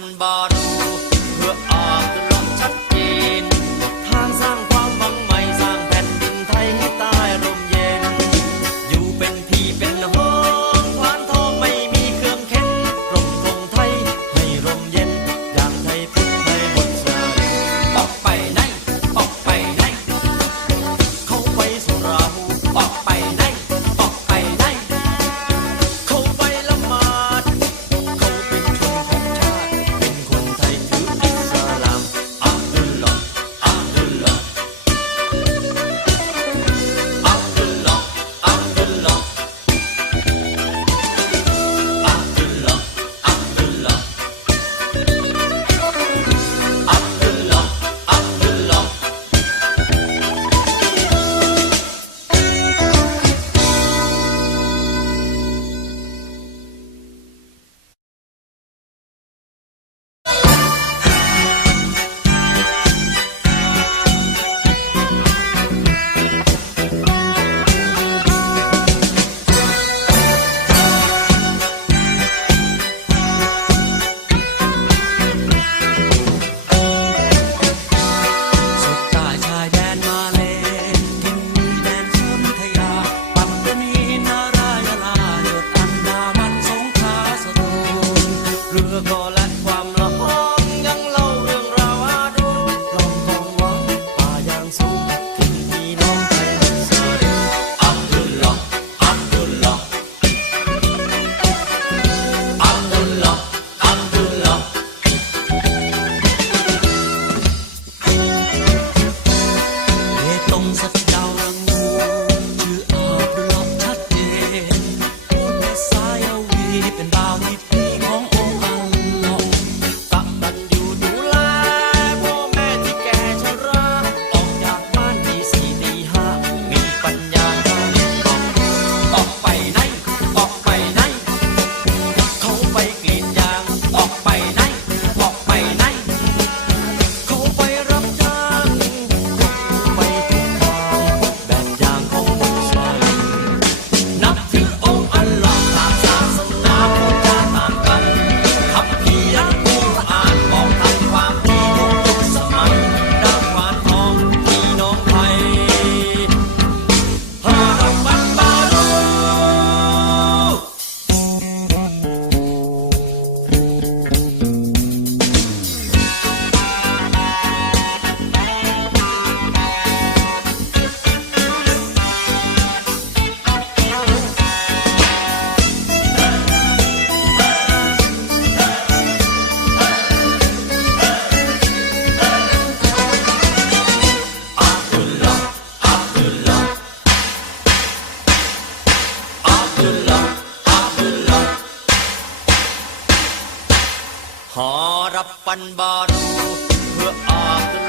one bottle. ขอรับปันบารูเพื่อออก